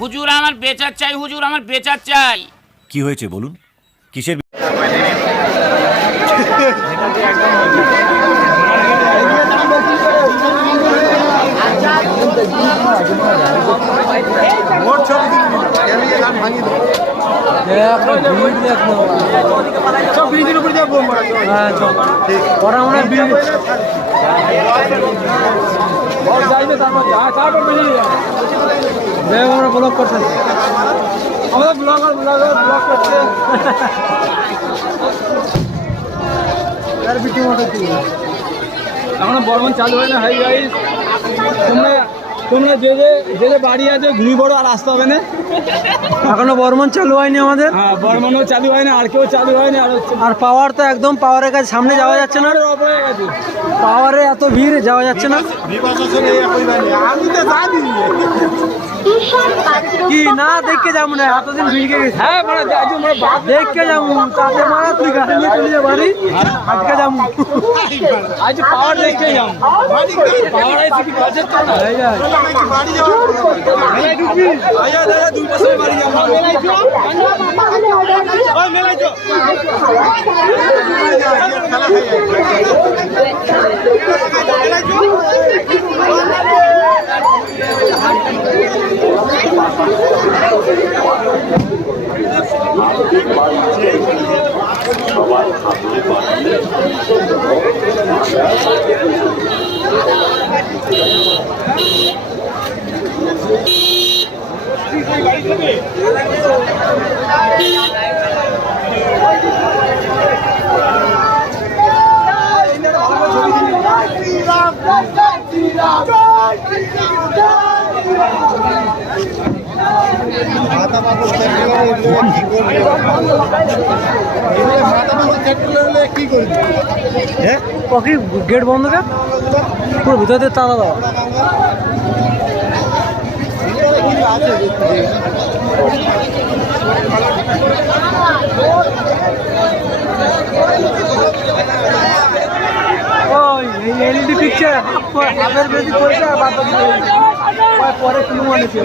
হুজুর আমার বেচার চাই, হুজুর আমার বেচার চাই। কি হয়েছে বলুন, কিসের? ব্লক করছেন আমাদের ব্লগার ব্লগ করছে এখনো বর্মন চালু হয় না। হাই গাইস, তোমরা যে বাড়ি আছে ঘুরি বড় আর আসতে হবে না। এখনো বর্মন চালু হয়নি আমাদের। হ্যাঁ, বর্মনও চালু হয় না, আর কেউ চালু হয় না। আর পাওয়ার তো একদম পাওয়ারের কাছে সামনে যাওয়া যাচ্ছে না, পাওয়ারে এত ভিড় যাওয়া যাচ্ছে না। কি না দেখে যাবো না, এতদিন ভিড় গেছে। হ্যাঁ দেখে যাবো, তাতে মারা তুই গাড়ি নিয়ে চলে যা বাড়ি, আজকে যাবো। আজ পাওয়ার দেখে যাবো, পাওয়ার আইসি কি বাজেট তো না হয়ে যায়। গেট বন্ধ কে পুরো ভিতরে তালা দেওয়া। এলইডি পিকচার হাফের বেশি পয়সা আর বাদ বাকি পরে ফিল্ম আনেছে।